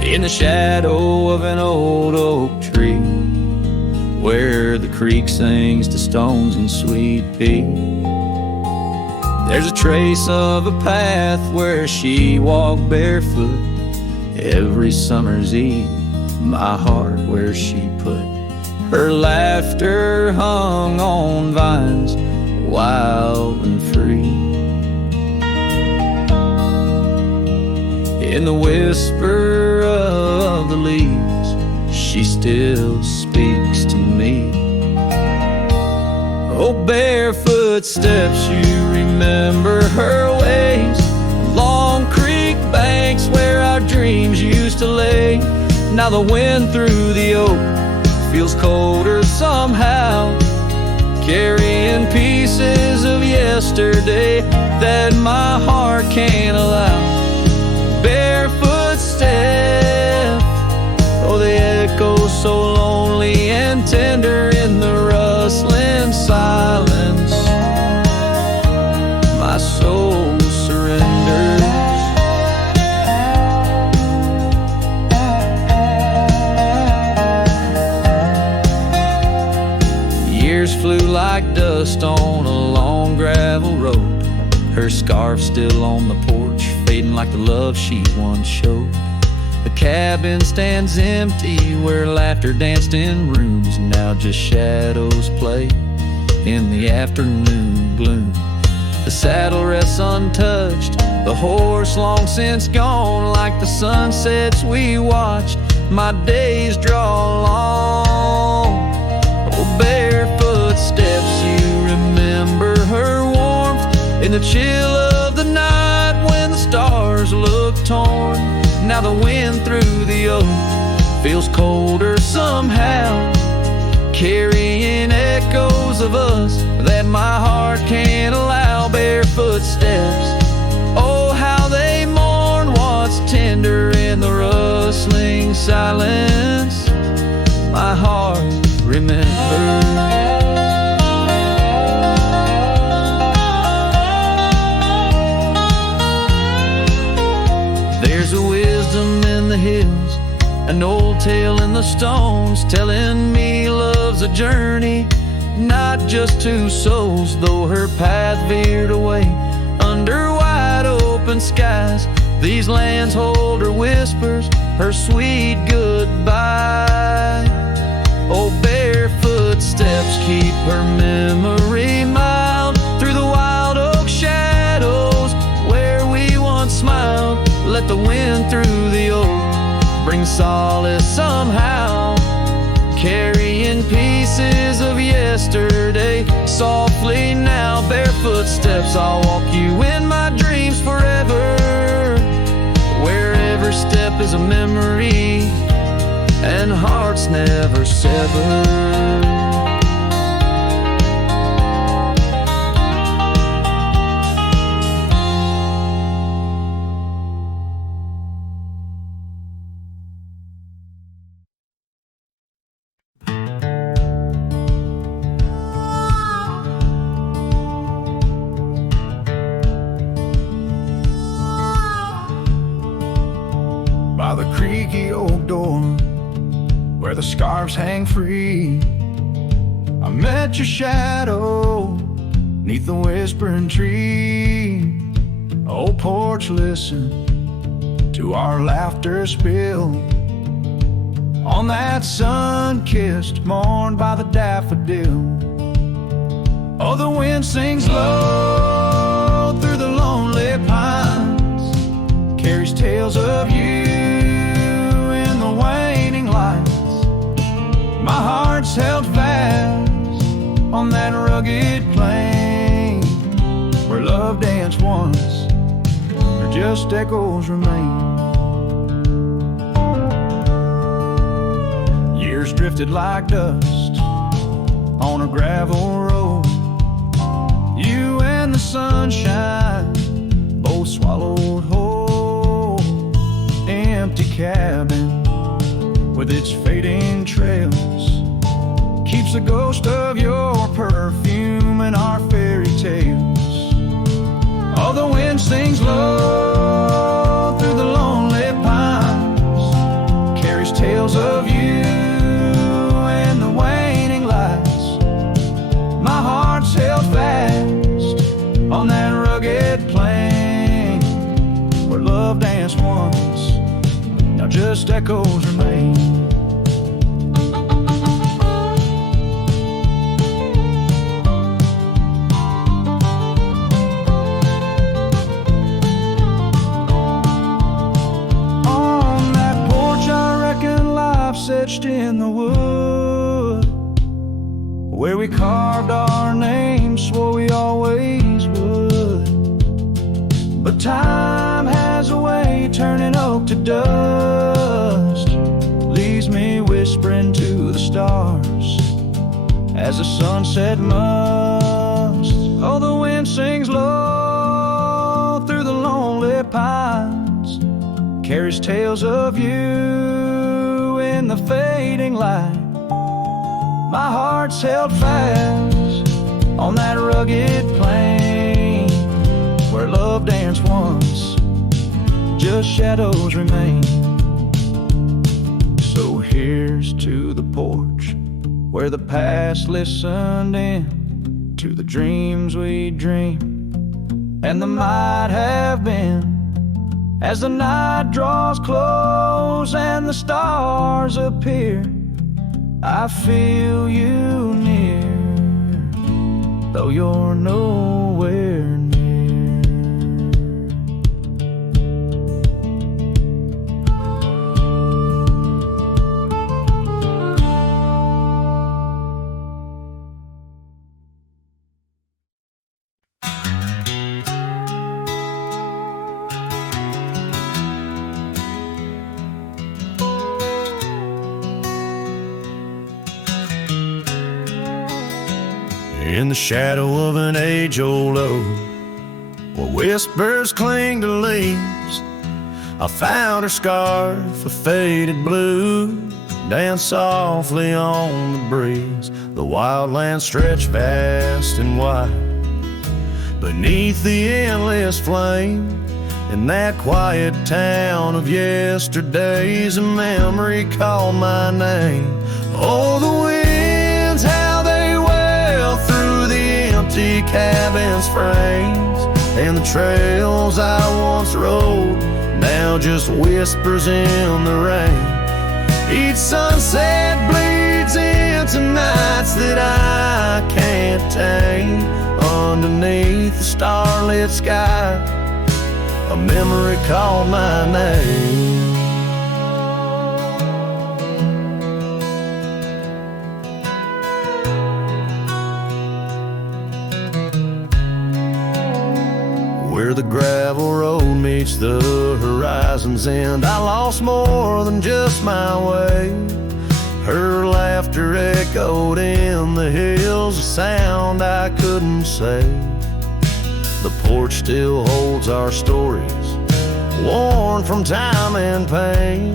In the shadow of an old oak tree, where the creek sings to stones and sweet pea, there's a trace of a path where she walked barefoot every summer's eve. My heart where she put her laughter hung on vines, wild and free. In the whisper of the leaves, she still speaks to me. Oh, barefoot steps, you remember her ways. Long creek banks where our dreams used to lay. Now the wind through the oak feels colder somehow, carrying pieces of yesterday that my heart can't allow. Barefoot step, oh, they echo so lonely and tender in the rustling silence. My soul surrenders. Years flew like dust on a long gravel road. Her scarf still on the porch, fading like the love she once showed. The cabin stands empty where laughter danced in rooms. Now just shadows play in the afternoon gloom. The saddle rests untouched, the horse long since gone. Like the sunsets we watched, my days draw long. Oh, barefoot steps, you remember her warmth in the chill of the night when the stars look torn. Now the wind through the oak feels colder somehow, carrying echoes of us that my heart can't allow. Barefoot steps, oh, how they mourn what's tender in the rustling silence. My heart remembers. There's a wisdom in the hills, an old tale in the stones, telling me love's a journey, not just two souls. Though her path veered away under wide open skies, these lands hold her whispers, her sweet goodbye. Oh, barefoot steps keep her memory mild through the wild oak shadows where we once smiled. Let the wind through the oak bring solace somehow, carrying pieces of yesterday softly now. Barefoot steps, I'll walk you in my dreams forever, where every step is a memory and hearts never sever. By the creaky oak door where the scarves hang free, I met your shadow neath the whispering tree. Oh, porch, listen to our laughter spill on that sun-kissed morn by the daffodil. Oh, the wind sings low through the lonely pines, carries tales of you in the waning lights. My heart's held fast on that rugged plain where love danced once, or just echoes remain. Years drifted like dust on a gravel road. You and the sunshine both swallowed whole. Empty cabin with its fading trails keeps the ghost of your just echoes remain. On that porch, I reckon life's etched in the wood, where we carved our names, swore we always would. But time has a way turning oak to dust, leaves me whispering to the stars as the sunset must. Oh, the wind sings low through the lonely pines, carries tales of you in the fading light. My heart's held fast on that rugged plain where love danced once, just shadows remain. So here's to the porch where the past listened in to the dreams we dreamed and the might have been. As the night draws close and the stars appear, I feel you near, though you're nowhere near. In the shadow of an age-old oak, where whispers cling to leaves, I found her scarf of faded blue, dance softly on the breeze. The wildlands stretch vast and wide beneath the endless flame. In that quiet town of yesterdays, a memory called my name. Oh, the winds, how they wail through the empty cabin's frames, and the trails I once rode now just whispers in the rain. Each sunset bleeds into nights that I can't tame. Underneath the starlit sky, a memory called my name. Where the gravel road meets the horizon's end, I lost more than just my way. Her laughter echoed in the hills, a sound I couldn't say. The porch still holds our stories, worn from time and pain,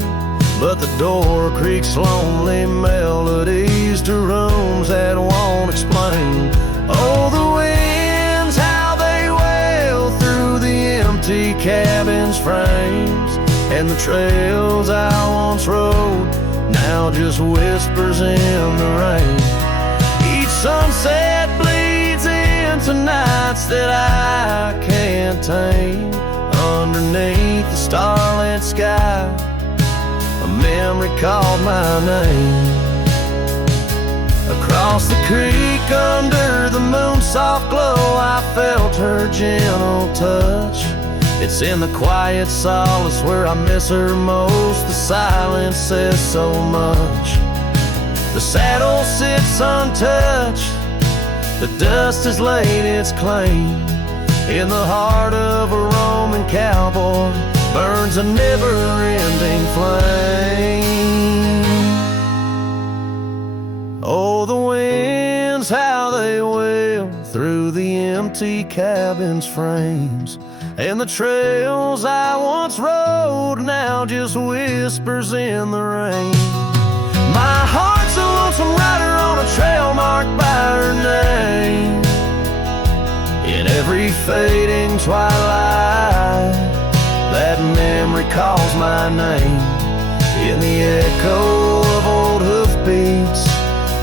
but the door creaks lonely melodies to rooms that won't explain. Oh, the winds, how they wail through the empty cabin's frames, and the trails I once rode now just whispers in the rain. Each sunset bleeds into nights that I can't tame. Underneath the starlit sky, a memory called my name. Across the creek under the moon's soft glow, I felt her gentle touch. It's in the quiet solace where I miss her most. The silence says so much. The saddle sits untouched, the dust has laid its claim. In the heart of a Roman cowboy burns a never-ending flame. Oh, the winds, how they wail through the empty cabin's frames, and the trails I once rode now just whispers in the rain. My heart's a lonesome rider on a trail marked by her name. In every fading twilight, that memory calls my name. In the echo of old hoofbeats,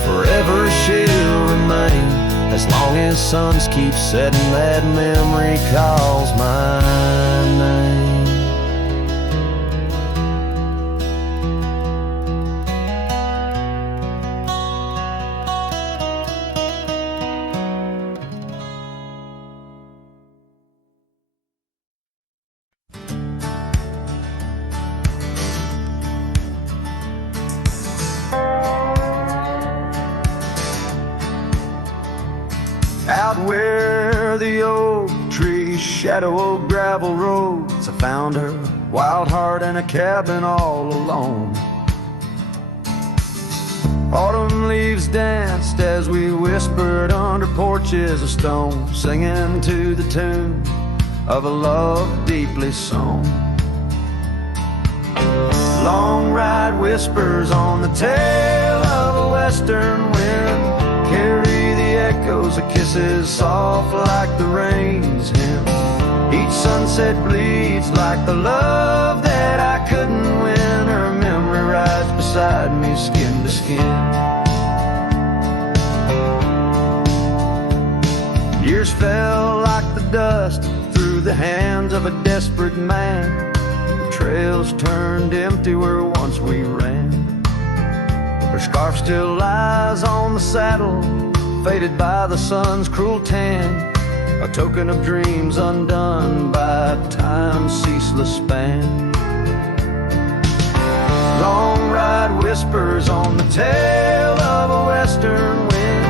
forever she'll remain. As long as suns keep setting, that memory calls my name. Out where the oak trees shadow gravel roads, I found her, wild heart in a cabin all alone. Autumn leaves danced as we whispered under porches of stone, singing to the tune of a love deeply sown. Long ride whispers on the tail of a western wind carry the echoes of kisses soft like the rain's hymn. Each sunset bleeds like the love that I couldn't win. Her memory rides beside me, skin to skin. Years fell like the dust through the hands of a desperate man. The trails turned empty where once we ran. Her scarf still lies on the saddle, faded by the sun's cruel tan, a token of dreams undone by time's ceaseless span. Long ride whispers on the tail of a western wind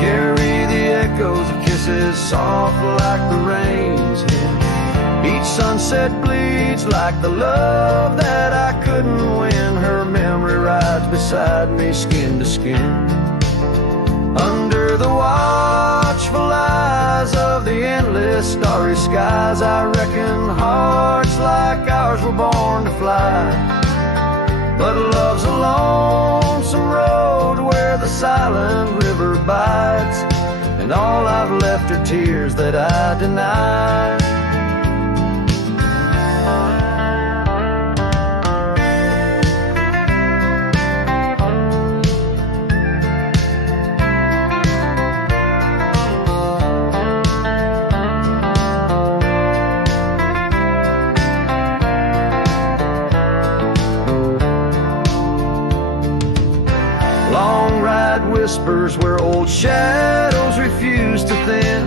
carry the echoes of kisses soft like the rain's hymn. Each sunset bleeds like the love that I couldn't win. Her memory rides beside me, skin to skin. Under the watchful eyes of the endless starry skies, I reckon hearts like ours were born to fly. But love's a lonesome road where the silent river bites, and all I've left are tears that I deny. Whispers where old shadows refuse to thin,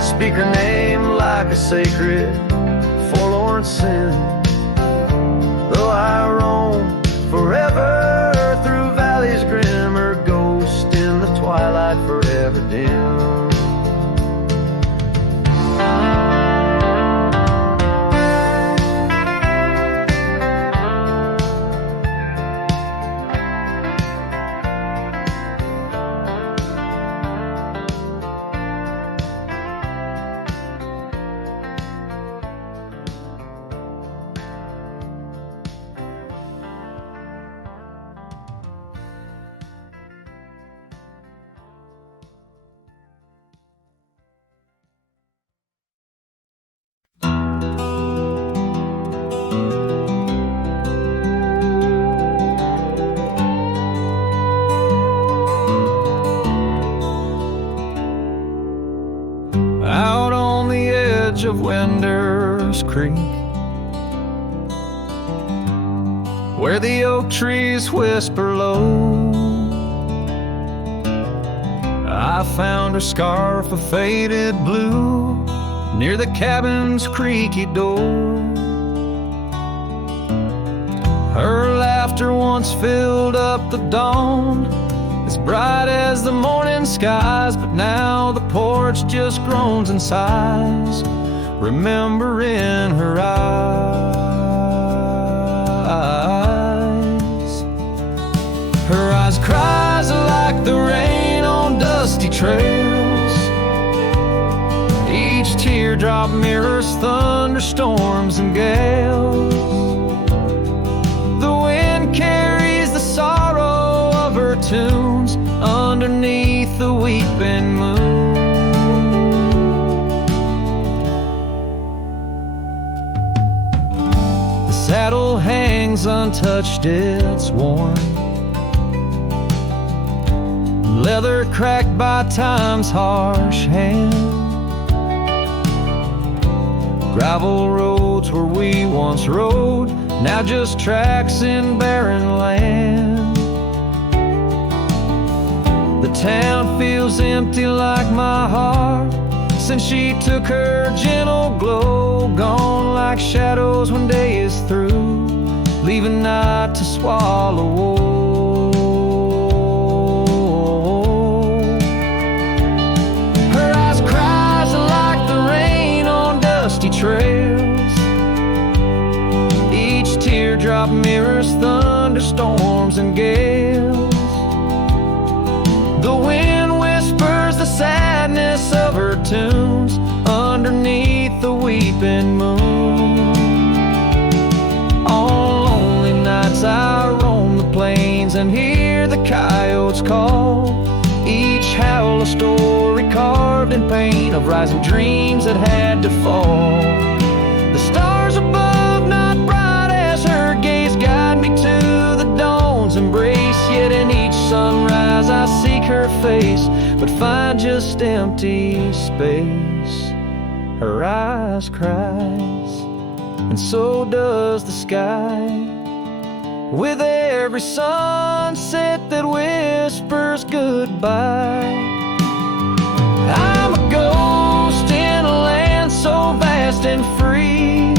speak her name like a sacred forlorn sin. Though I roam forever through valleys grim, her ghost in the twilight forever dim. Of Winder's Creek, where the oak trees whisper low, I found her scarf of faded blue near the cabin's creaky door. Her laughter once filled up the dawn, as bright as the morning skies, but now the porch just groans and sighs, remembering her eyes. Her eyes cries like the rain on dusty trails. Each teardrop mirrors thunderstorms and gales. The wind carries the sorrow of her tunes underneath the weeping moon. Saddle hangs untouched, it's worn, leather cracked by time's harsh hand. Gravel roads where we once rode, now just tracks in barren land. The town feels empty like my heart since she took her gentle glow, gone like shadows when day is through, leaving night to swallow whole. Her eyes trails. Each teardrop mirrors thunderstorms and gales. The wind whispers the sadness of her tunes underneath the weeping moon. On lonely nights I roam the plains and hear the coyotes call. Each howl a story carved in pain of rising dreams that had to fall. The stars above not bright as her gaze guide me to the dawn's embrace. Yet in each sunrise I seek her face, but find just empty space. Her eyes cries, and so does the sky, with every sunset that whispers goodbye. I'm a ghost in a land so vast and free.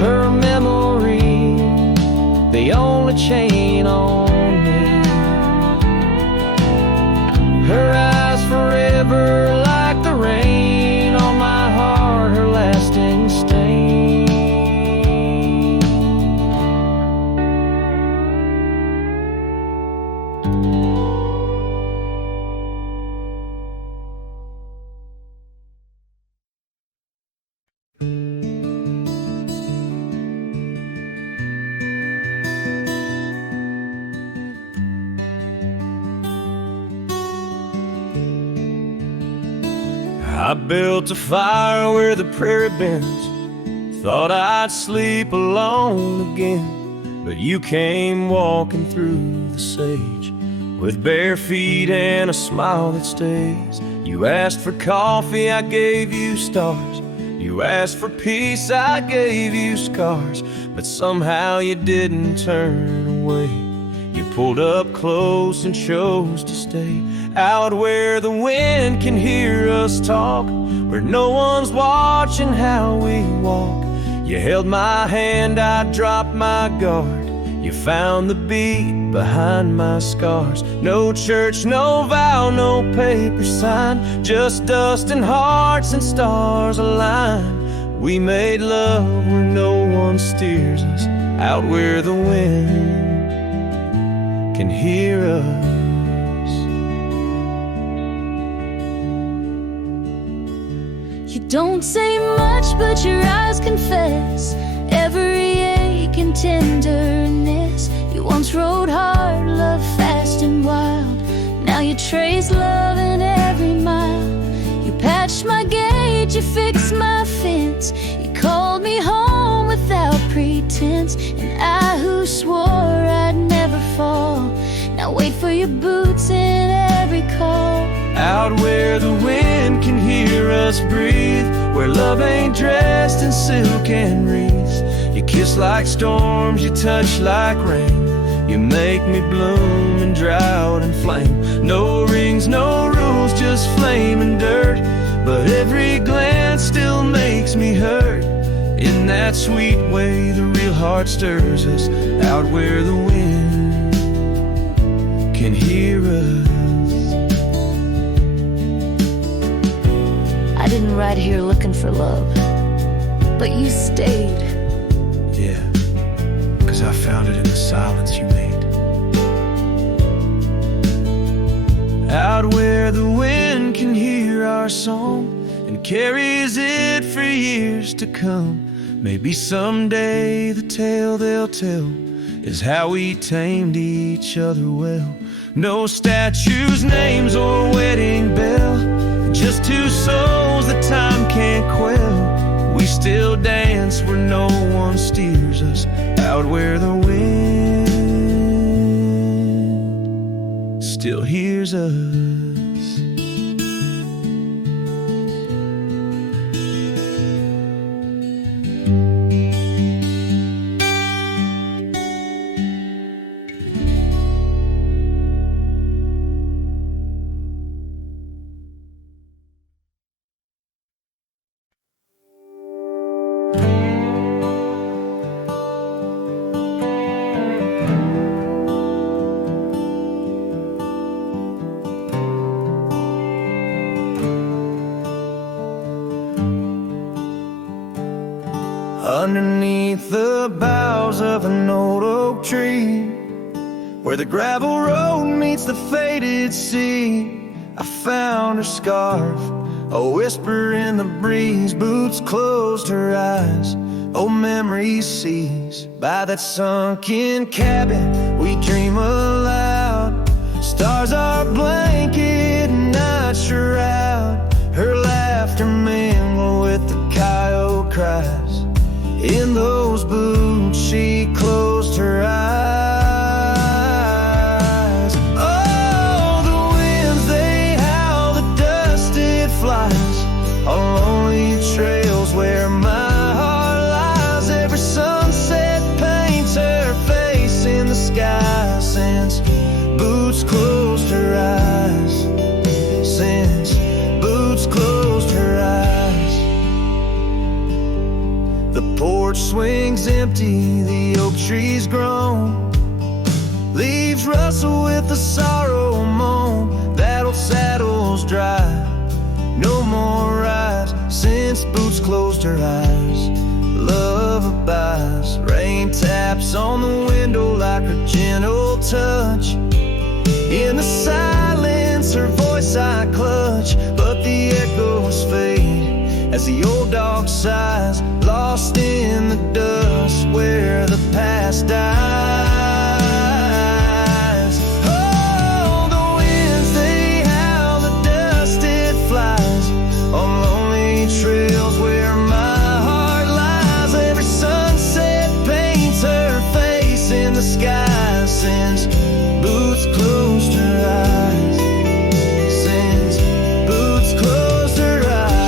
Her memory, the only chain on me. Her eyes forever like the rain on my heart, her lasting stain. I built a fire where the prairie bends, thought I'd sleep alone again, but you came walking through the sage with bare feet and a smile that stays. You asked for coffee, I gave you stars. You asked for peace, I gave you scars, but somehow you didn't turn away. You pulled up close and chose to stay out where the wind can hear us talk, where no one's watching how we walk. You held my hand, I dropped my guard. You found the beat behind my scars. No church, no vow, no paper sign, just dust and hearts and stars align. We made love where no one steers us, out where the wind can hear us. You don't say much, but your eyes confess every ache and tenderness. You once rode hard, loved fast and wild. Now you trace love in every mile. You patched my gate, you fixed my fence. You called me home without pretense. And I who swore I'd never fall, now wait for your boots in every call. Out where the wind can hear us breathe, where love ain't dressed in silk and wreaths. You kiss like storms, you touch like rain. You make me bloom in drought and flame. No rings, no rules, just flame and dirt, but every glance still makes me hurt. In that sweet way the real heart stirs us, out where the wind can hear us. I didn't ride here looking for love, but you stayed. Yeah, 'cause I found it in the silence you made. Out where the wind can hear our song and carries it for years to come. Maybe someday the tale they'll tell is how we tamed each other well. No statues, names, or wedding bell, just two souls that time can't quell. We still dance where no one steers us, out where the wind still hears us. underneath the boughs of an old oak tree, where the gravel road meets the faded sea. I found her scarf, a whisper in the breeze. Boots closed her eyes, old memories seize. By that sunken cabin we dream aloud. Stars are blanket, night shroud. Her laughter mingle with the coyote cries. In those boots she closed her eyes. Oh, the winds they howl, the dust it flies on lonely trails where my heart lies. Every sunset paints her face in the sky. Since Boots closed her eyes, since Boots closed her eyes. The porch swings empty, the oak tree's grown. Leaves rustle with the sorrow moan. That old saddle's dry, no more rides since Boots closed her eyes. Love abides, rain taps on the window like her gentle touch. In the silence, her voice I clutch, but the echoes fade as the old dog sighs, lost in the dust where the past dies. Oh, the winds they howl, the dust it flies on lonely trails where my heart lies. Every sunset paints her face in the sky. Since Boots closed her eyes, since Boots closed her eyes.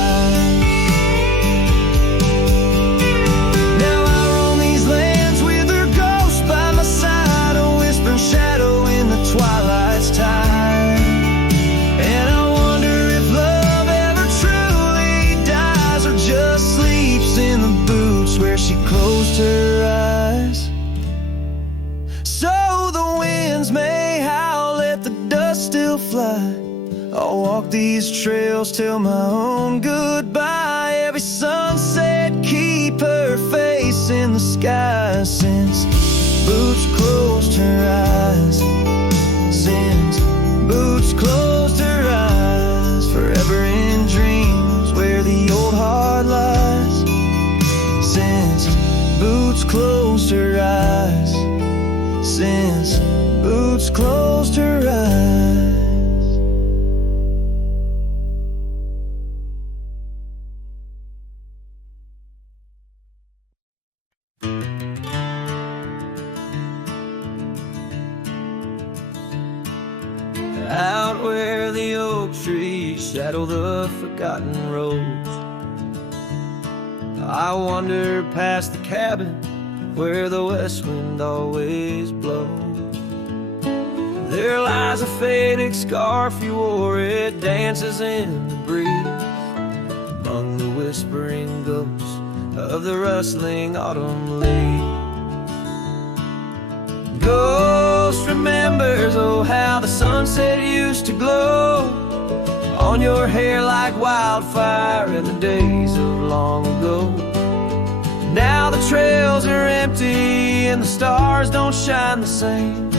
Now I roam these lands with her ghost by my side, a whispering shadow in the twilight's tide. And I wonder if love ever truly dies, or just sleeps in the boots where she closed her eyes. So the winds may howl, let the dust still fly. I'll walk these trails till my own goodbye. Every sunset keep her face in the sky. Since Boots closed her eyes, since Boots closed her eyes. Forever in dreams where the old heart lies. Since Boots closed her eyes, since Boots closed her eyes. Out where the oak trees shadow the forgotten roads, I wander past the cabin where the west wind always blows. There lies a faded scarf you wore, it dances in the breeze among the whispering ghosts of the rustling autumn leaves. Ghost remembers, oh how the sunset used to glow on your hair like wildfire in the days of long ago. Now the trails are empty and the stars don't shine the same.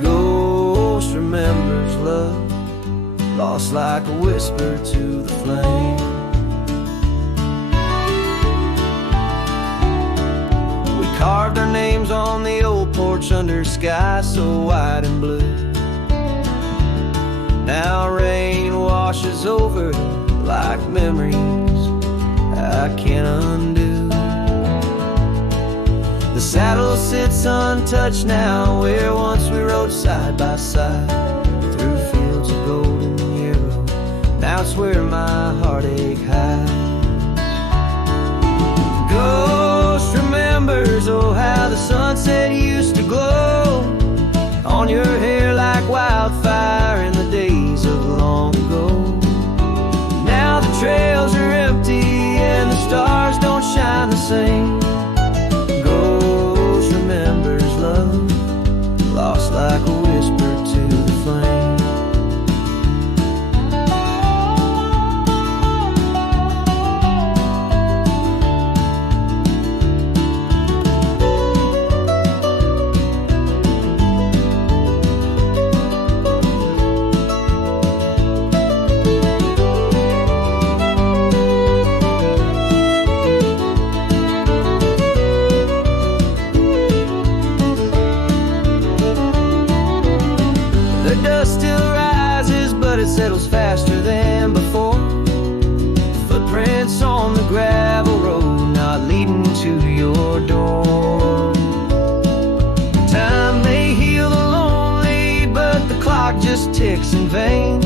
Ghost remembers love, lost like a whisper to the flame. We carved our names on the old porch under sky so white and blue. Now rain washes over like memories I can't undo. The saddle sits untouched now where once we rode side by side through fields of golden yarrow. Now it's where my heartache hides. Ghost remembers, oh how the sunset used to glow on your hair like wildfire in the days of long ago. Now the trails are empty and the stars don't shine the same. Ghost remembers love, lost like a whisper to the flame. faster than before. Footprints on the gravel road, not leading to your door. Time may heal the lonely, but the clock just ticks in vain,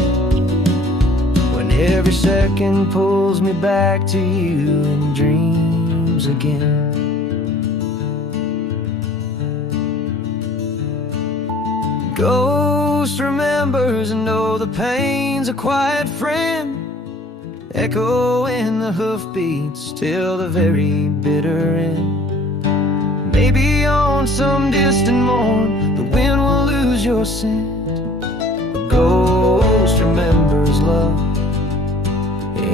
when every second pulls me back to you in dreams again. Ghost remembers and know the pain's a quiet friend, echo in the hoofbeats till the very bitter end. Maybe on some distant morn the wind will lose your scent. A ghost remembers love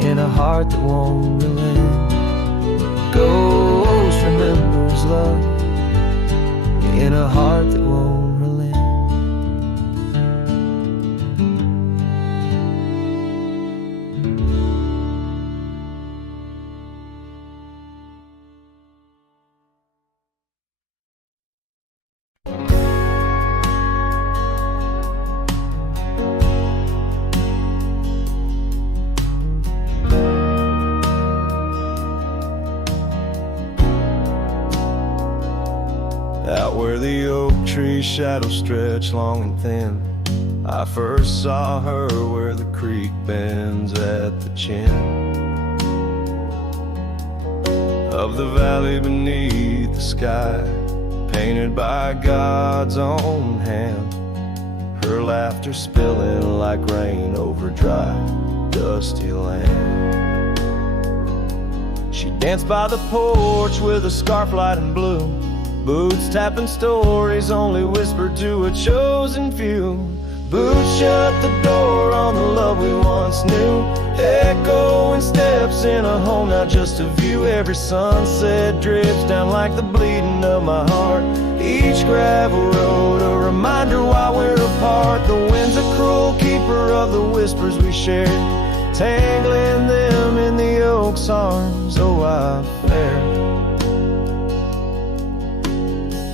in a heart that won't relent. Ghost remembers love in a heart that won't relent. Out where the oak tree shadows stretch long and thin, I first saw her where the creek bends at the chin of the valley beneath the sky, painted by God's own hand. Her laughter spilling like rain over dry, dusty land. She danced by the porch with a scarf light and blue, boots tapping stories only whispered to a chosen few. Boots shut the door on the love we once knew, echoing steps in a home, not just a view. Every sunset drips down like the bleeding of my heart. Each gravel road a reminder why we're apart. The wind's a cruel keeper of the whispers we shared, tangling them in the oak's arms. Oh, I fared.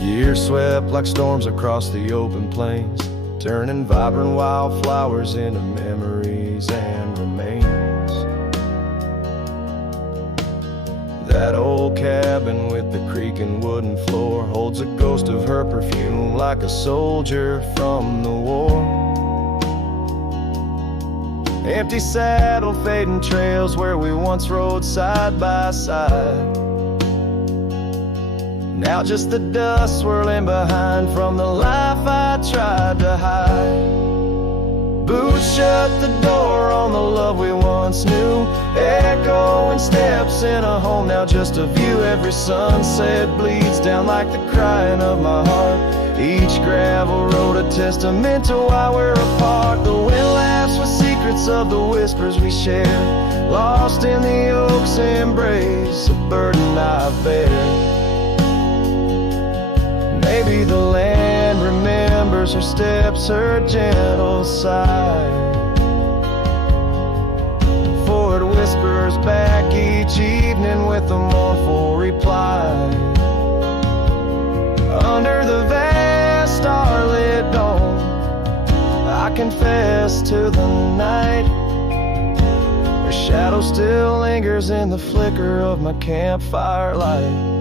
Years swept like storms across the open plains, turning vibrant wildflowers into memories and remains. That old cabin with the creaking wooden floor holds a ghost of her perfume like a soldier from the war. Empty saddle, fading trails where we once rode side by side. Now just the dust swirling behind from the life I tried to hide. Boots shut the door on the love we once knew, echoing steps in a home, now just a view. Every sunset bleeds down like the crying of my heart. Each gravel road a testament to why we're apart. The wind laughs with secrets of the whispers we share, lost in the oak's embrace, a burden I bear. Maybe the land remembers her steps, her gentle sigh, for it whispers back each evening with a mournful reply. Under the vast starlit dome, I confess to the night, her shadow still lingers in the flicker of my campfire light.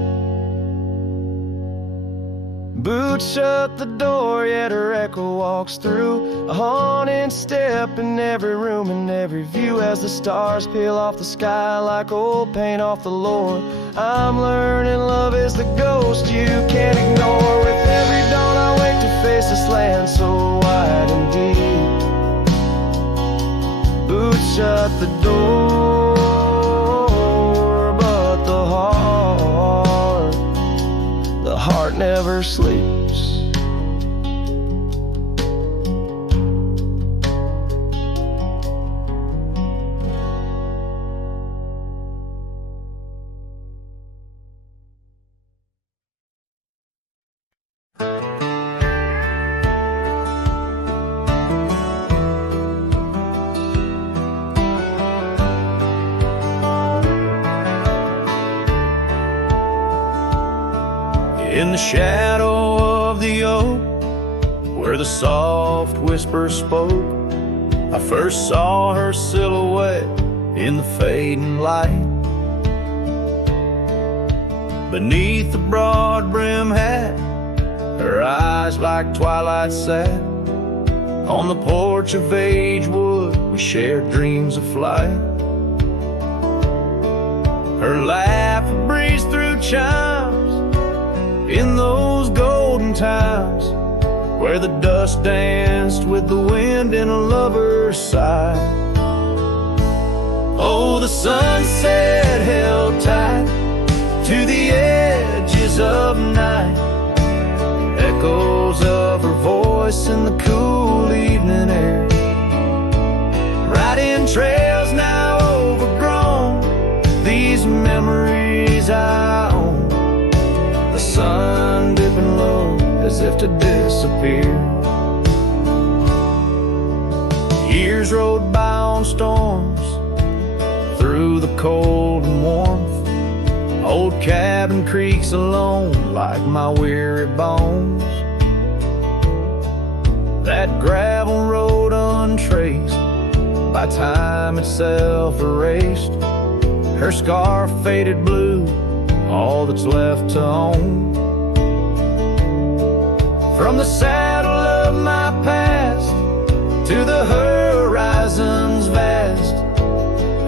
Boots shut the door, yet her echo walks through, a haunting step in every room and every view. As the stars peel off the sky like old paint off the Lord, I'm learning love is the ghost you can't ignore. With every dawn I wake to face this land so wide and deep. Boots shut the door, but the heart never sleeps. In the shadow of the oak, where the soft whisper spoke, I first saw her silhouette in the fading light. Beneath the broad brim hat, her eyes like twilight sat. On the porch of Agewood, we shared dreams of flight. Her laugh breezed through chimes in those golden times where the dust danced with the wind in a lover's sigh. Oh, the sunset held tight to the edges of night, echoes of her voice in the cool evening air, riding trails now overgrown, these memories I own. The sun dipping low as if to disappear. Years rode by on storms through the cold and warmth. Old cabin creaks alone like my weary bones. That gravel road untraced by time itself erased. Her scarf faded blue, all that's left to own. From the saddle of my past to the horizon's vast,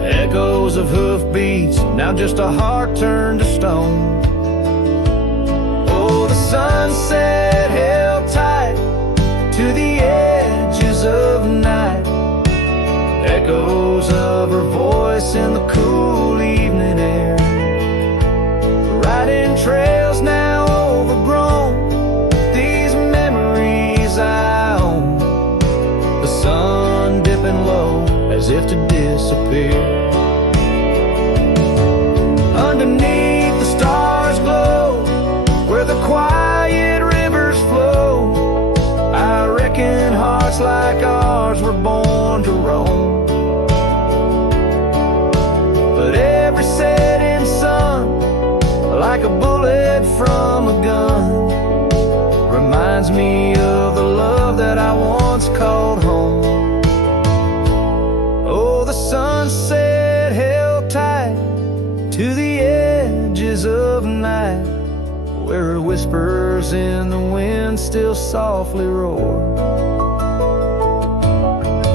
echoes of hoofbeats, now just a heart turned to stone. Oh, the sunset held tight to the edges of night, echoes of her voice in the cool evening air, riding trails now overgrown, these memories I own. The sun dipping low as if to disappear. Underneath the stars glow, where the quiet rivers flow, I reckon hearts like ours were born to roam. But every setting sun, like a bullet from a gun, reminds me of the love that I once called home. Oh, the sunset held tight to the edges of night, where her whispers in the wind still softly roar.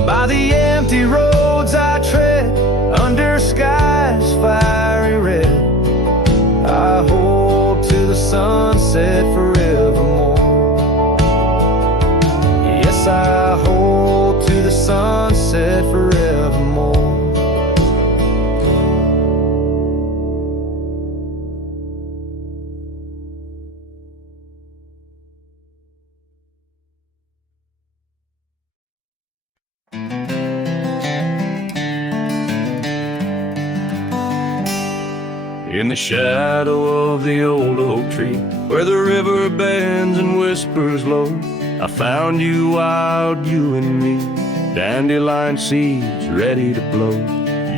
By the empty roads I tread, under skies fiery red, I hold to the sunset forevermore. Yes, I hold to the sunset forevermore. In the shadow of the old oak tree, where the river bends and whispers low, I found you, wild you and me, dandelion seeds ready to blow.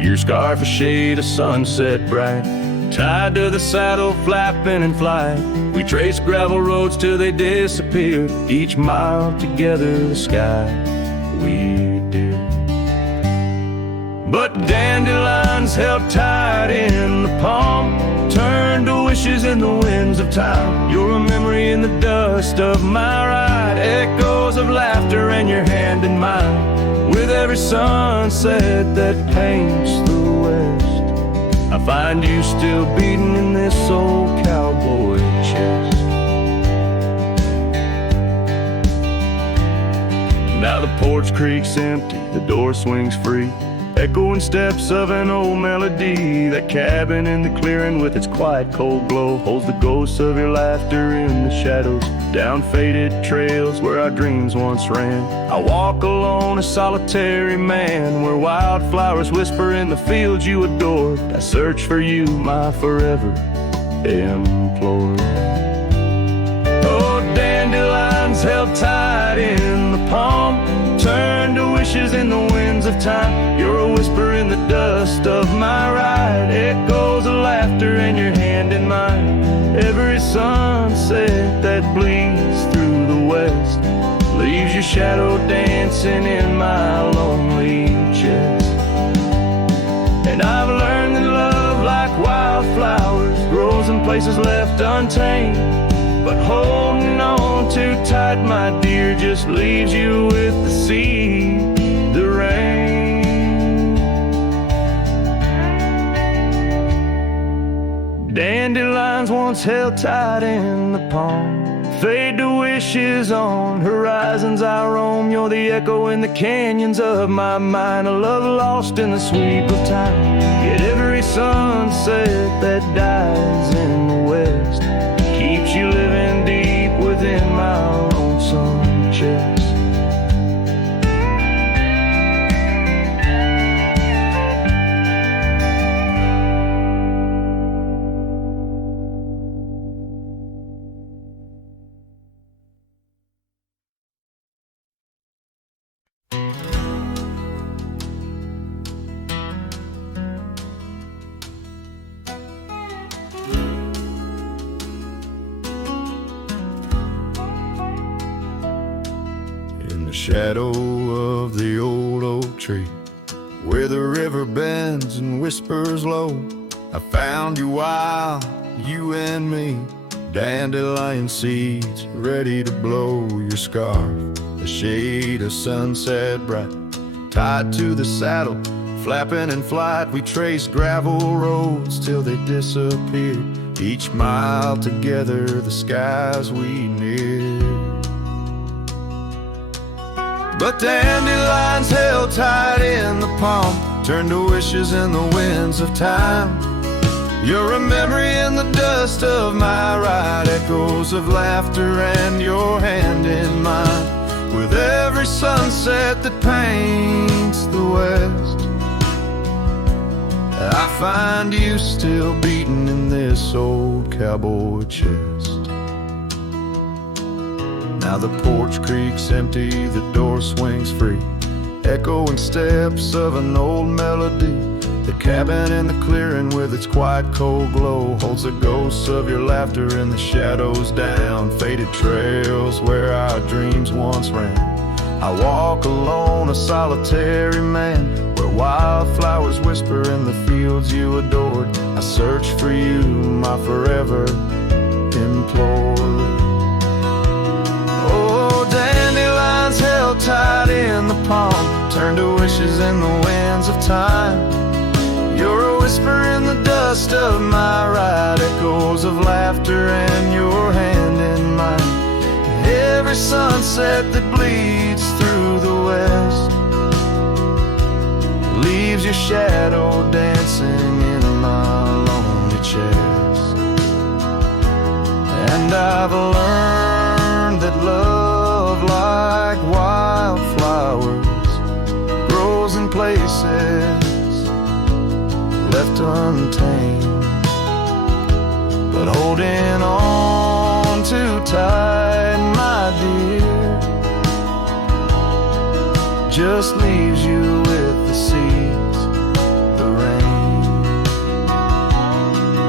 Your scarf a shade of sunset bright, tied to the saddle flapping in flight. We traced gravel roads till they disappeared, each mile together the sky we did. But dandelions held tight in the palm turned to wishes in the winds of time. You're a memory in the dust of my ride, echoes of laughter and your hand in mine. With every sunset that paints the west, I find you still beating in this old cowboy chest. Now the porch creaks empty, the door swings free, echoing steps of an old melody. That cabin in the clearing with its quiet cold glow holds the ghosts of your laughter in the shadows, down faded trails where our dreams once ran. I walk alone, a solitary man, where wildflowers whisper in the fields you adored. I search for you, my forever implored. Oh, dandelions held tight in the palm, turn to wishes in the winds of time. You're a whisper in the dust of my ride, echoes of laughter and your hand in mine. Every sunset that bleeds through the west leaves your shadow dancing in my lonely places left untamed. But holding on too tight, my dear, just leaves you with the sea, the rain. Dandelions once held tight in the palm fade to wishes on horizons I roam. You're the echo in the canyons of my mind, a love lost in the sweep of time. Yet every sunset that dies in the west keeps you living deep within my lonesome chest. Shadow of the old oak tree, where the river bends and whispers low, I found you while you and me, dandelion seeds ready to blow. Your scarf, a shade of sunset bright, tied to the saddle, flapping in flight. We traced gravel roads till they disappeared, each mile together the skies we neared. But dandelions held tight in the palm turned to wishes in the winds of time. You're a memory in the dust of my ride, echoes of laughter and your hand in mine. With every sunset that paints the west, I find you still beating in this old cowboy chest. Now the porch creaks empty, the door swings free, echoing steps of an old melody. The cabin in the clearing with its quiet cold glow holds the ghosts of your laughter in the shadows down faded trails where our dreams once ran. I walk alone, a solitary man, where wildflowers whisper in the fields you adored. I search for you, my forever implored. Dandelions held tight in the palm turn to wishes in the winds of time. You're a whisper in the dust of my ride, echoes of laughter and your hand in mine. Every sunset that bleeds through the west leaves your shadow dancing in my lonely chest. And I've learned that love, like wildflowers, grows in places left untamed. But holding on too tight, my dear, just leaves you with the seeds, the rain.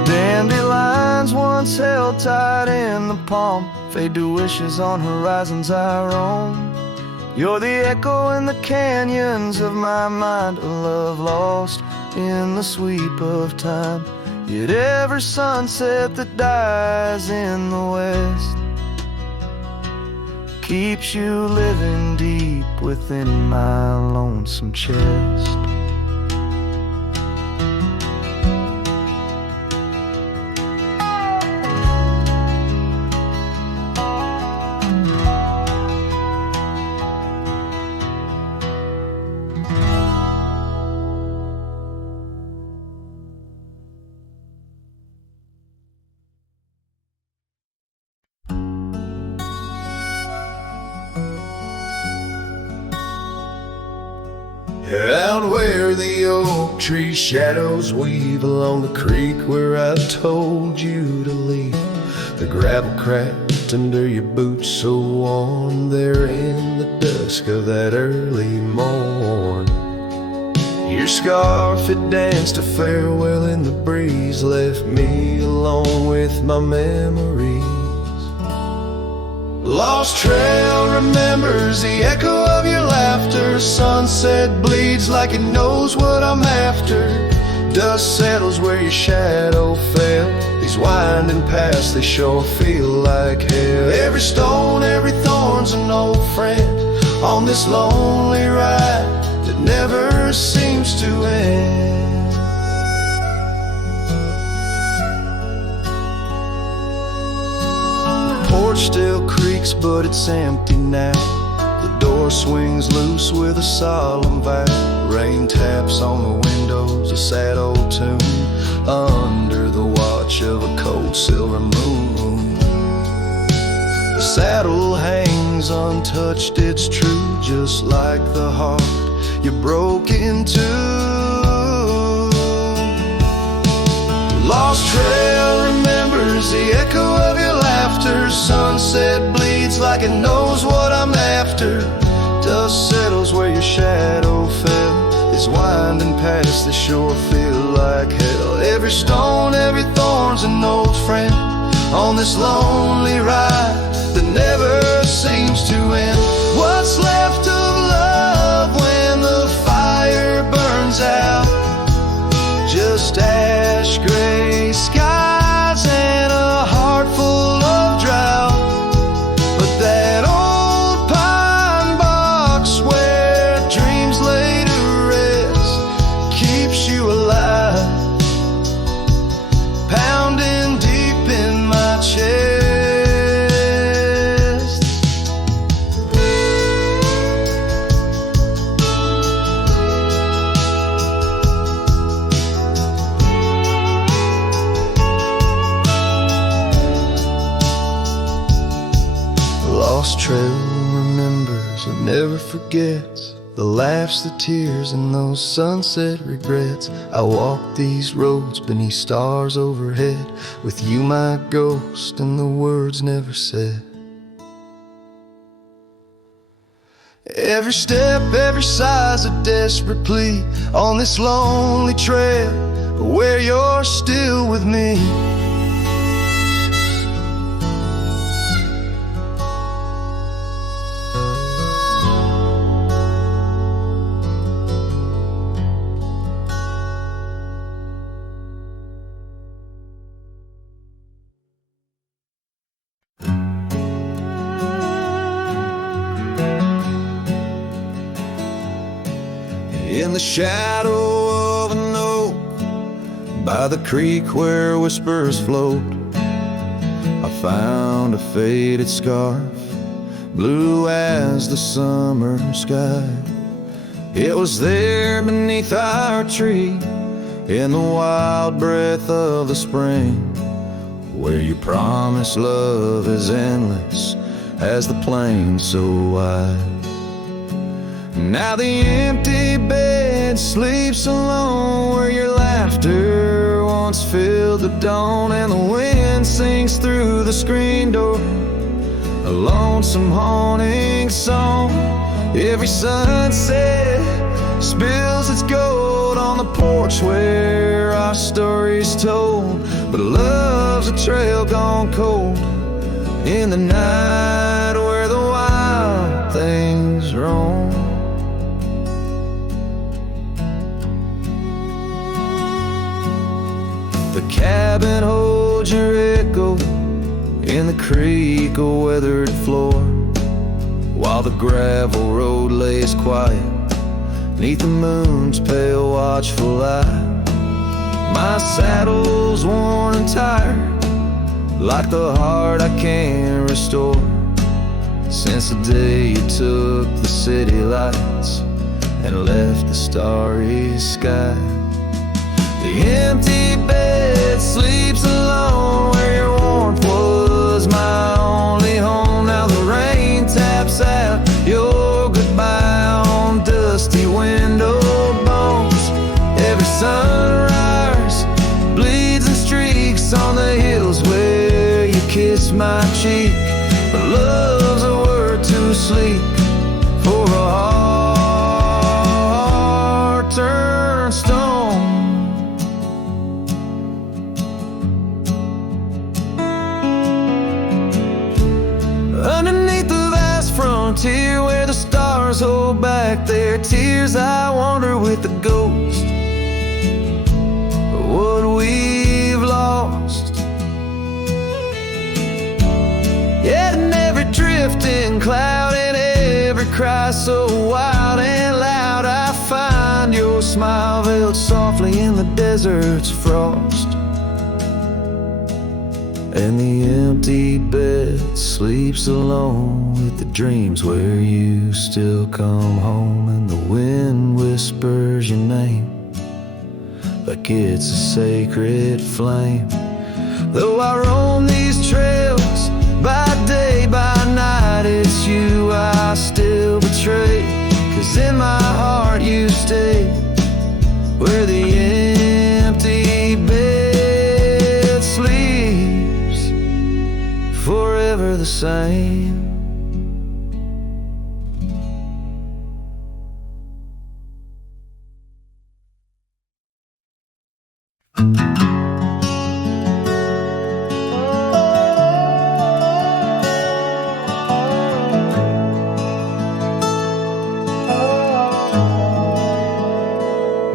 Dandelions once held tight in the palm fade to wishes on horizons I roam. You're the echo in the canyons of my mind, a love lost in the sweep of time. Yet every sunset that dies in the west keeps you living deep within my lonesome chest. Out where the oak tree shadows weave along the creek where I told you to leave, the gravel cracked under your boots so worn there in the dusk of that early morn. Your scarf had danced a farewell in the breeze, left me alone with my memories. Lost trail remembers the echo of your laughter. Sunset bleeds like it knows what I'm after. Dust settles where your shadow fell. These winding paths, they sure feel like hell. Every stone, every thorn's an old friend on this lonely ride that never seems to end. The porch still creaks, but it's empty now. The door swings loose with a solemn vow. Rain taps on the windows, a sad old tune, under the watch of a cold silver moon. The saddle hangs untouched, it's true, just like the heart you broke into. Lost trail remembers the echo of your laughter. Sunset bleeds like it knows what I'm after. Dust settles where your shadow fell. These winding paths, they sure feel like hell. Every stone, every thorn's an old friend on this lonely ride that never seems to end. What's left of love when the fire burns out? Just ash gray skies and a heart full of drought. But that old pine box where dreams lay to rest keeps you alive, pounding deep in my chest. Lost trail remembers and never forgets the laughs, the tears, and those sunset regrets. I walk these roads beneath stars overhead, with you my ghost and the words never said. Every step, every sigh's a desperate plea on this lonely trail where you're still with me. In the shadow of an oak, by the creek where whispers float, I found a faded scarf, blue as the summer sky. It was there beneath our tree, in the wild breath of the spring, where you promise love is endless as the plain so wide. Now the empty bed sleeps alone, where your laughter once filled the dawn, and the wind sings through the screen door, a lonesome haunting song. Every sunset spills its gold on the porch where our story's told, but love's a trail gone cold in the night where the wild things roam. The cabin holds your echo in the creek, a weathered floor, while the gravel road lays quiet neath the moon's pale watchful eye. My saddle's worn and tired, like the heart I can't restore, since the day you took the city lights and left the starry sky. The empty bed sleeps alone, where your warmth was my only home. Now the rain taps out your goodbye on dusty window bones. Every sunrise bleeds and streaks on the hills where you kiss my cheek, but love's a word too sleek for a heart turned stone. Underneath the vast frontier where the stars hold back their tears, I wander with the ghost of what we've lost cry so wild and loud. I find your smile veiled softly in the desert's frost, and the empty bed sleeps alone with the dreams where you still come home. And the wind whispers your name like it's a sacred flame. Though I roam these trails by day, by night, it's you I still betray. 'Cause in my heart you stay where the empty bed sleeps, forever the same.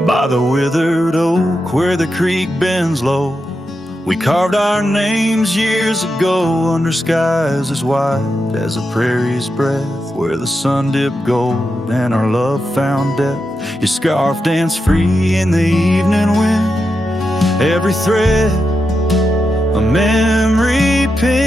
By the withered oak where the creek bends low, we carved our names years ago under skies as wide as a prairie's breath, where the sun dipped gold and our love found depth. Your scarf danced free in the evening wind, every thread a memory pinned.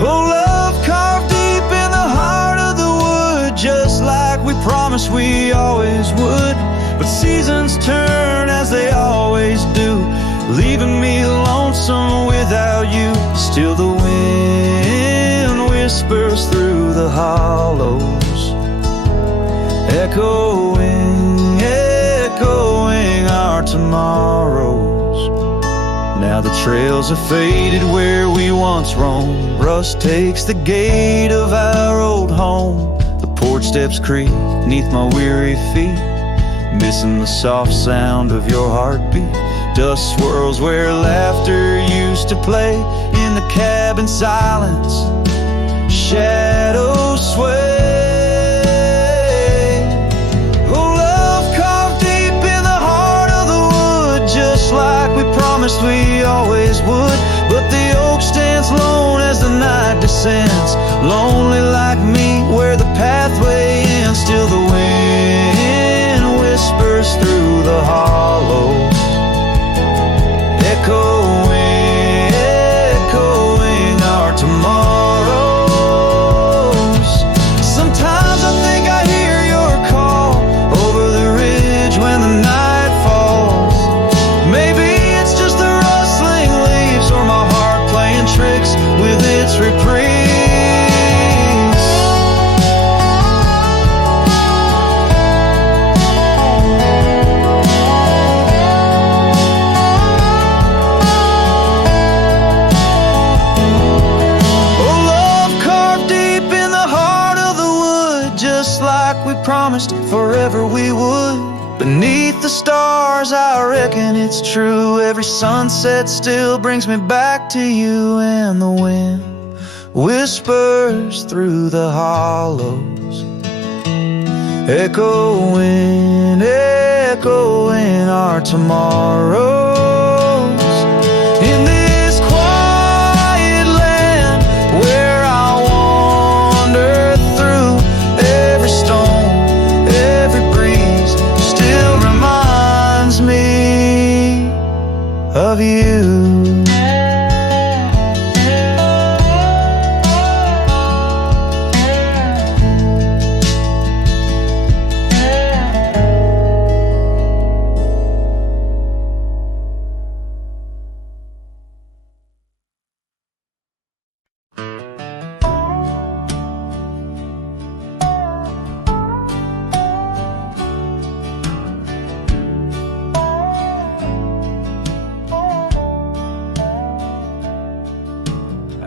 Oh, love carved deep in the heart of the wood, just like we promised we always would. But seasons turn as they always do, leaving me lonesome without you. Still the wind whispers through the hollows, echoing, echoing our tomorrows. Now the trails have faded where we once roamed. Rust takes the gate of our old home. The porch steps creak neath my weary feet, missing the soft sound of your heartbeat. Dust swirls where laughter used to play. In the cabin silence, shadows sway. Oh, love carved deep in the heart of the wood, just like we promised we always would. But the oak stands lone as the night descends, lonely like me where the pathway ends. Still the wind whispers through the hollows, echoing, echoing our tomorrows. Sometimes I think I hear your call over the ridge when the night falls. Maybe it's just the rustling leaves or my heart playing tricks with its reprise. Promised forever we would. Beneath the stars, I reckon it's true. Every sunset still brings me back to you. And the wind whispers through the hollows, echoing, echoing our tomorrows. In this quiet land where I wander through, every stone, every breeze still reminds me of you.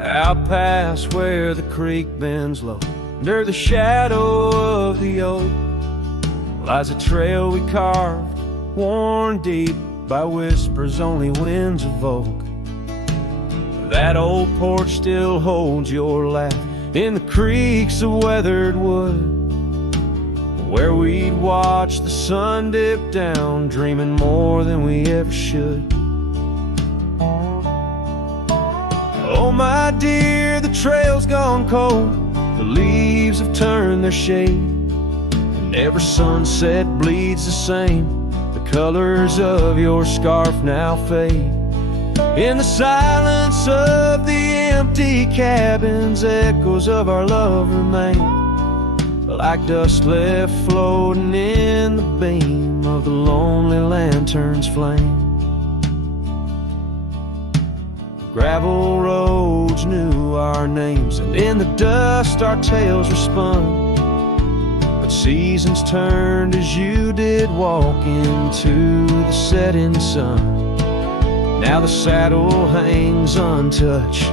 Out past where the creek bends low, under the shadow of the oak, lies a trail we carved, worn deep by whispers only winds evoke. That old porch still holds your laugh in the creaks of weathered wood, where we'd watch the sun dip down, dreaming more than we ever should. Oh my dear, the trail's gone cold, The leaves have turned their shade, and every sunset bleeds the same. The colors of your scarf now fade. In the silence of the empty cabins, echoes of our love remain, like dust left floating in the beam of the lonely lantern's flame. Gravel roads knew our names, and in the dust our tales were spun. But seasons turned as you did walk into the setting sun. Now the saddle hangs untouched,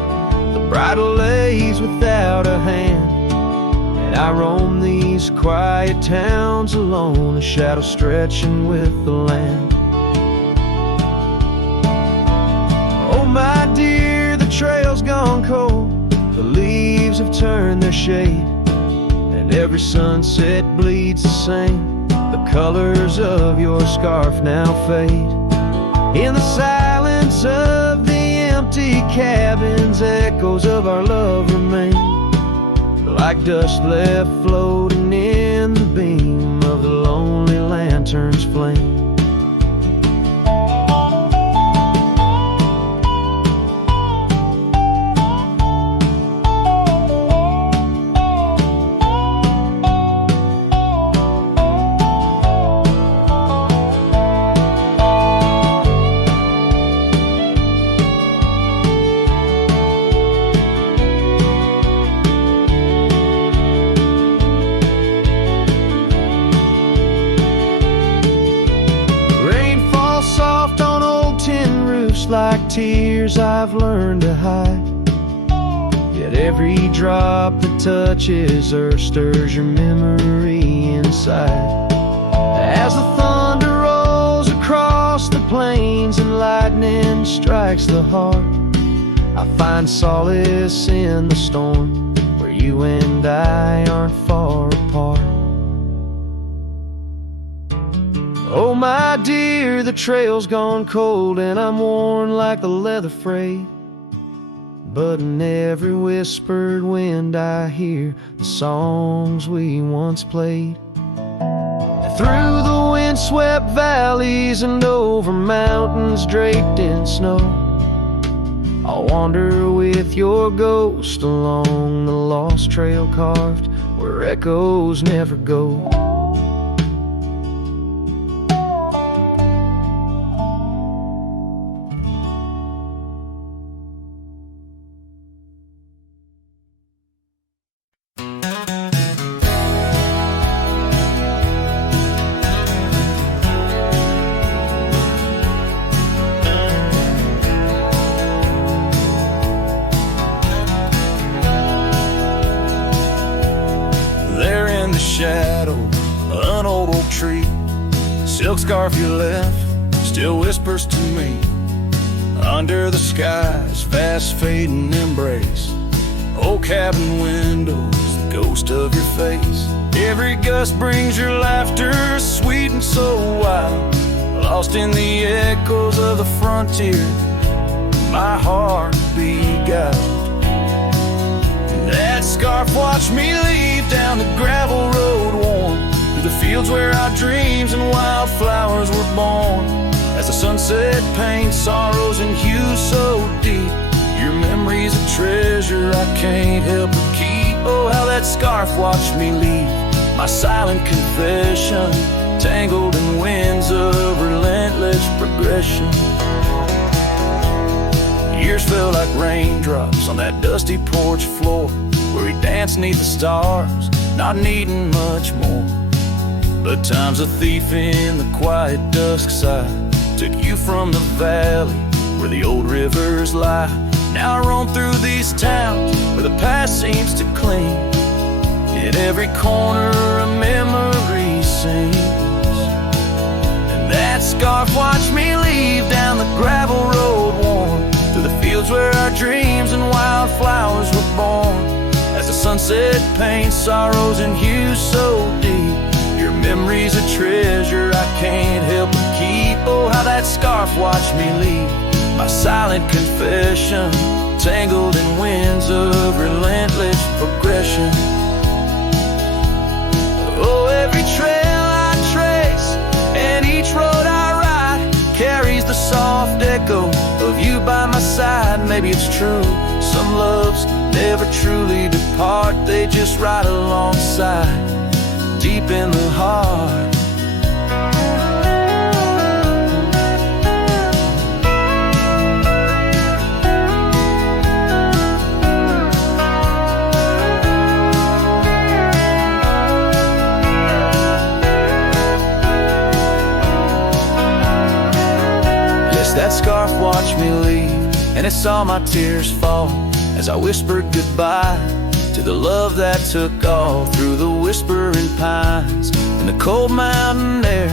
the bridle lays without a hand, and I roam these quiet towns alone, a shadow stretching with the land. Oh my dear, the trail's gone cold, the leaves have turned their shade, and every sunset bleeds the same. The colors of your scarf now fade. In the silence of the empty cabins, echoes of our love remain, like dust left floating in the beam of the lonely lantern's flame. Like tears I've learned to hide, yet every drop that touches earth stirs your memory inside. As the thunder rolls across the plains and lightning strikes the heart, I find solace in the storm, where you and I aren't far apart. Oh my dear, the trail's gone cold, and I'm worn like the leather freight, but in every whispered wind I hear the songs we once played. And through the windswept valleys and over mountains draped in snow, I'll wander with your ghost along the lost trail carved where echoes never go. Shadow, an old oak tree, silk scarf you left still whispers to me. Under the sky's fast fading embrace, old cabin windows, the ghost of your face. Every gust brings your laughter, sweet and so wild, lost in the echoes of the frontier, my heart beguiled. That scarf watched me leave down the gravel road worn, through the fields where our dreams and wildflowers were born. As the sunset paints sorrows and hues so deep, your memory's a treasure I can't help but keep. Oh, how that scarf watched me leave, my silent confession, tangled in winds of relentless progression. Years felt like raindrops on that dusty porch floor, where we danced neath the stars, not needing much more. But time's a thief in the quiet dusk side, took you from the valley where the old rivers lie. Now I roam through these towns where the past seems to cling, in every corner a memory sings. And that scarf watched me leave down the gravel road worn, through the fields where our dreams and wildflowers were born. As the sunset paints sorrows and hues so deep, your memory's a treasure I can't help but keep. Oh, how that scarf watched me leave, my silent confession, tangled in winds of relentless progression. Oh, every trail I trace and each road I ride carries the soft echo of you by my side. Maybe it's true, some loves never truly depart, they just ride alongside, deep in the heart. That scarf watched me leave, and it saw my tears fall as I whispered goodbye to the love that took all through the whispering pines. In the cold mountain air,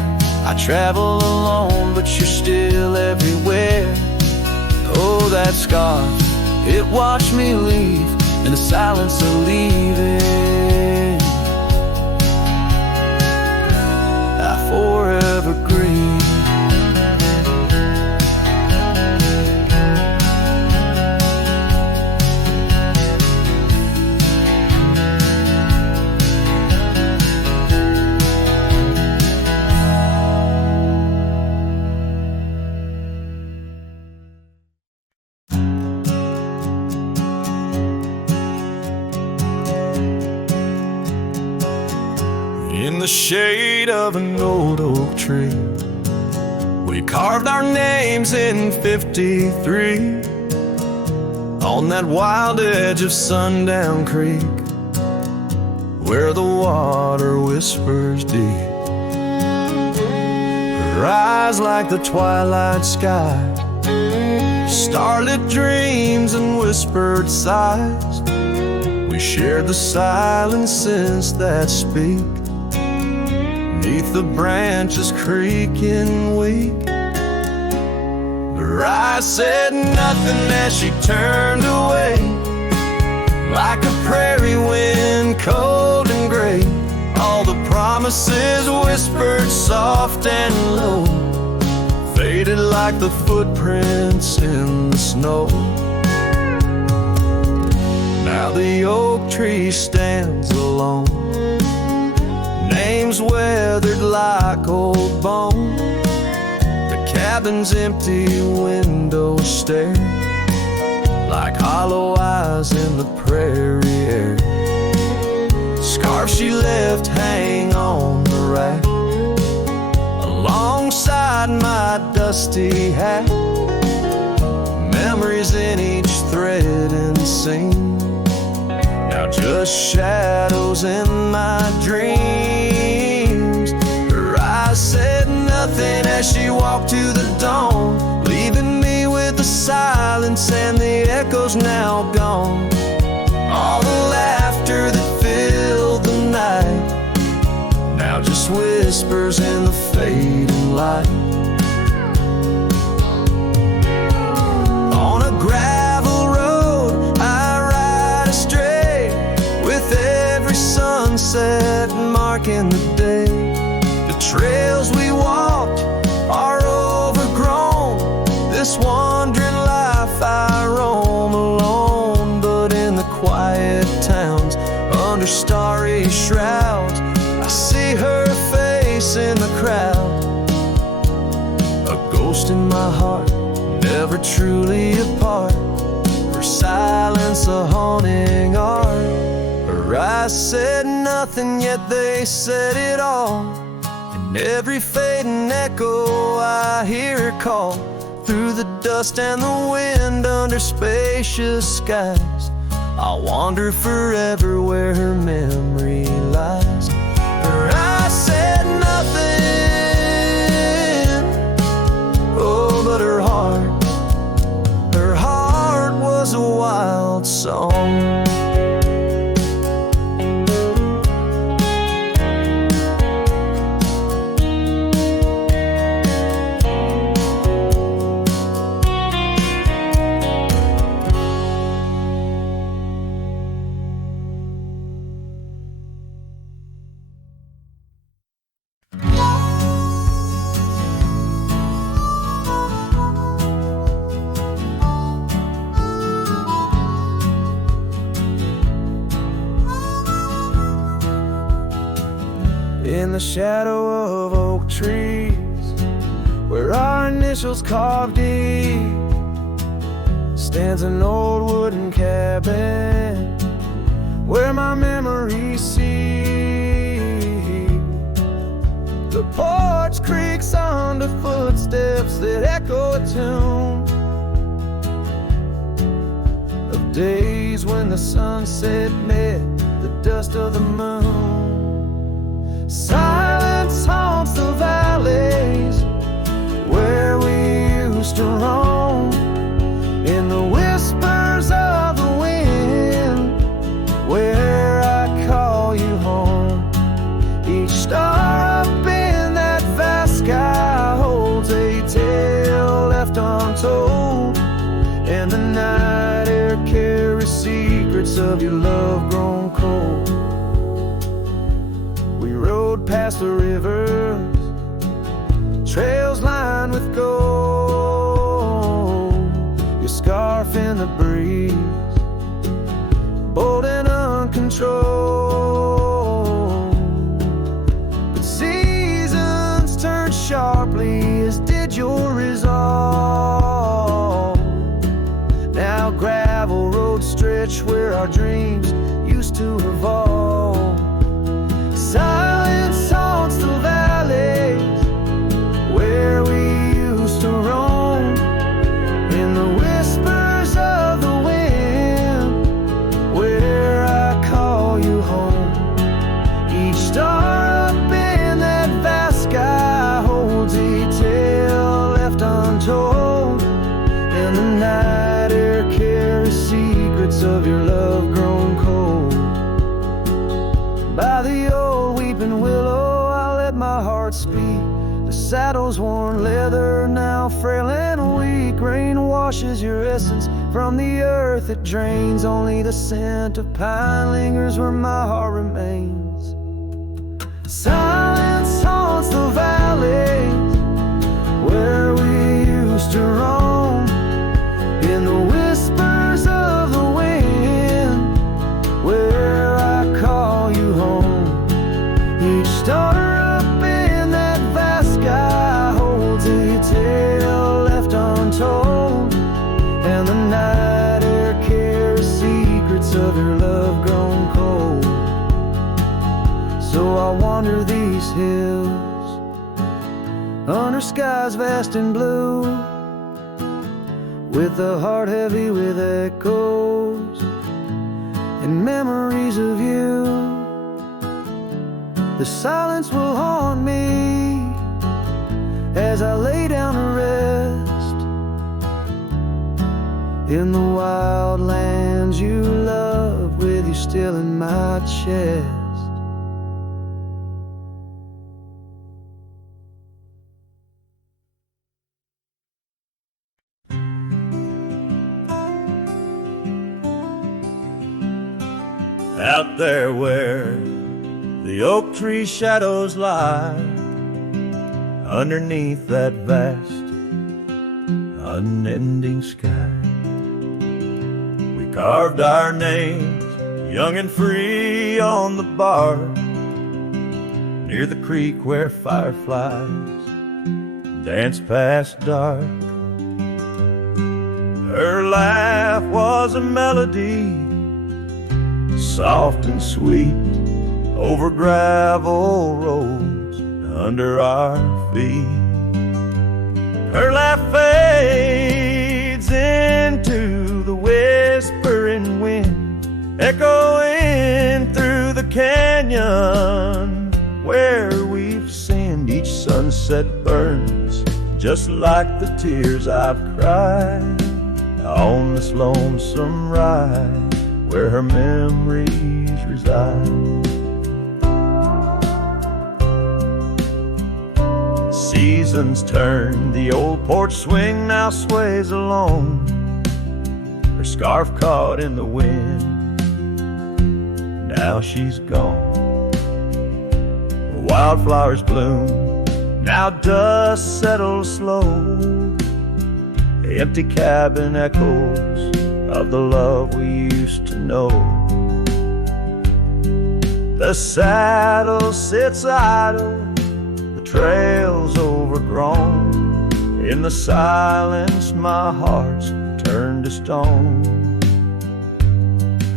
I travel alone, but you're still everywhere. Oh, that scarf, it watched me leave in the silence of leaving. I forever grieve. In the shade of an old oak tree, we carved our names in 53 on that wild edge of Sundown Creek, where the water whispers deep. Her eyes like the twilight sky, starlit dreams and whispered sighs. We shared the silences that speak beneath the branches creaking weak. Her eyes said nothing as she turned away, like a prairie wind, cold and gray. All the promises whispered soft and low, faded like the footprints in the snow. Now the oak tree stands alone, names weathered like old bone. The cabin's empty windows stare like hollow eyes in the prairie air. Scarf she left hang on the rack alongside my dusty hat. Memories in each thread and seam, now just shadows in my dreams. Her eyes said nothing as she walked to the dawn, leaving me with the silence and the echoes now gone. All the laughter that filled the night now just whispers in the fading light. On a gravel road I ride astray, with every sunset marking the day. The trails we walked are overgrown, this wandering life I roam alone. But in the quiet towns, under starry shrouds, I see her face in the crowd. A ghost in my heart, never truly apart, her silence a haunting art. Her eyes said nothing, yet they said it all. In every fading echo I hear her call, through the dust and the wind, under spacious skies. I'll wander forever where her memory lies. Her eyes said nothing, oh, but her heart was a wild song. the shadow of oak trees, where our initials carved deep, stands an old wooden cabin where my memories see. The porch creaks under footsteps that echo a tune of days when the sunset met the dust of the moon. Silence haunts the valleys where we used to roam, in the whispers of the wind where I call you home. Each star up in that vast sky holds a tale left untold, and the night air carries secrets of your love grown cold. We rode past the rivers, trails lined with gold, your scarf in the breeze, bold and uncontrolled. But seasons turned sharply, as did your resolve. Now gravel roads stretch where our dreams used to revolve. Silence haunts the valleys where we used to roam, in the whispers of the wind where I call you home. Each star up in that vast sky holds a tale left untold, and the night air carries secrets of your love grown cold. By the old weeping willow I let my heart speak, the saddle's worn leather now frail and weak. Rain washes your essence from the earth it drains, only the scent of pine lingers where my heart remains. Silence haunts the valleys where we used to roam, in the whispers of the wind where I call you home. Each star up in that vast sky holds a tale left untold, and the night air carries secrets of your love grown cold. So I wander these hills under skies vast and blue, with a heart heavy with echoes and memories of you. The silence will haunt me as I lay down to rest, in the wild lands you love, with you still in my chest. Out there where the oak tree shadows lie, underneath that vast, unending sky, we carved our names, young and free, on the bar, near the creek where fireflies dance past dark. Her laugh was a melody, soft and sweet, over gravel roads under our feet. Her laugh fades into the whispering wind, echoing through the canyon where we've sinned. Each sunset burns just like the tears I've cried on this lonesome ride where her memories reside. Seasons turn, the old porch swing now sways alone, her scarf caught in the wind, now she's gone. Wildflowers bloom, now dust settles slow, the empty cabin echoes of the love we used to know. The saddle sits idle, the trail's overgrown. In the silence my heart's turned to stone.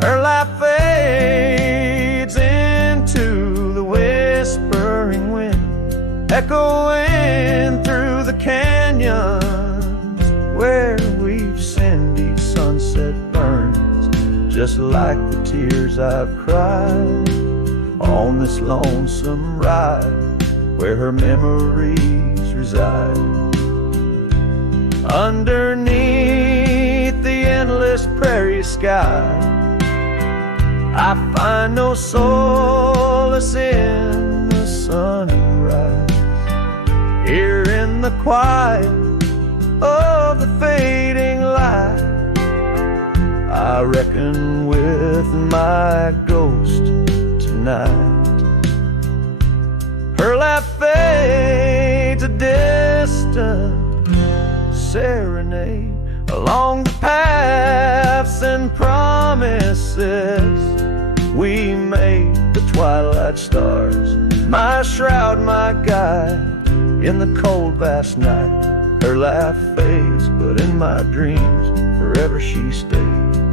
Her laugh fades into the whispering wind, echoing through the canyons where we've sinned. Each sunset burns just like the tears I've cried on this lonesome ride where her memories reside. Underneath the endless prairie sky, I find no solace in the sunrise. Here in the quiet of the fading light, I reckon with my ghost tonight. Her laugh fades a distant serenade along the paths and promises we made. The twilight stars, my shroud, my guide. In the cold vast night, her laugh fades, but in my dreams forever she stays.